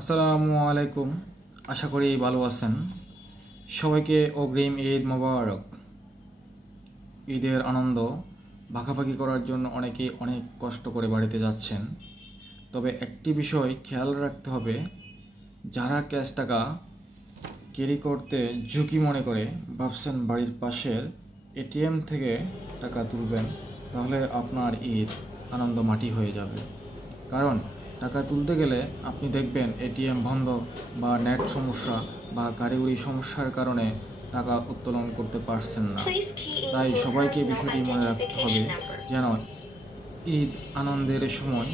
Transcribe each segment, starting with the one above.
আসসালামু আলাইকুম। আশা করি ভালো আছেন। সবাইকে অগ্রিম ঈদ মোবারক। ঈদের আনন্দ ভাগাভাগি করার জন্য অনেকেই অনেক কষ্ট করে বাড়িতে যাচ্ছেন। তবে একটি বিষয় খেয়াল রাখতে হবে, যারা ক্যাশ টাকা ক্যারি করতে ঝুঁকি মনে করে ভাবছেন বাড়ির পাশের এটিএম থেকে টাকা তুলবেন, তাহলে আপনার ঈদ আনন্দ মাটি হয়ে যাবে। কারণ টাকা তুলতে গেলে আপনি দেখবেন এটিএম বন্ধ বা নেট সমস্যা বা কারিগরি সমস্যার কারণে টাকা উত্তোলন করতে পারছেন না। তাই সবাইকে বিষয়টি মনে রাখতে হবে যেন ঈদ আনন্দের সময়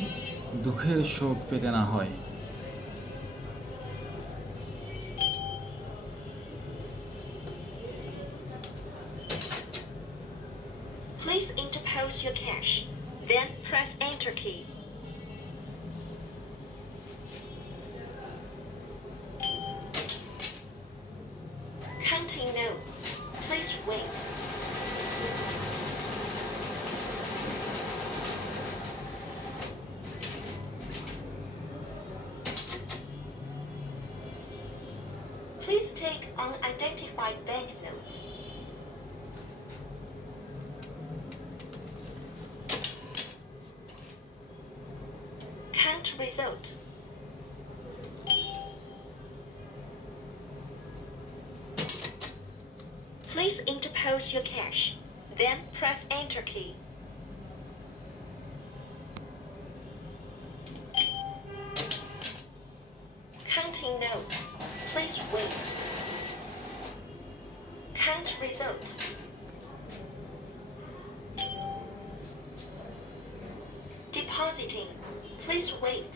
দুঃখের শোক পেতে না হয়। Please interpose your cash, then press Enter key. Counting notes. Please wait. Please take unidentified banknotes. Count result. Please interpose your cash, then press Enter key. Counting notes. Please wait. Count result. Depositing. Please wait.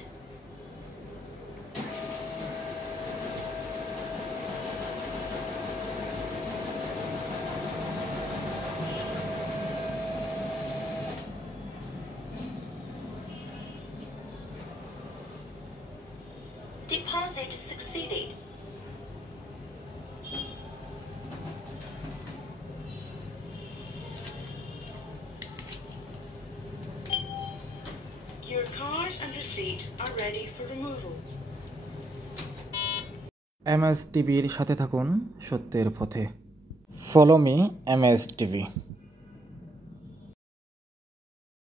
Deposit succeeded. Your card and receipt are ready for removal. MS টিভির সাথে থাকুন সত্যের পথে। Follow me MS TV.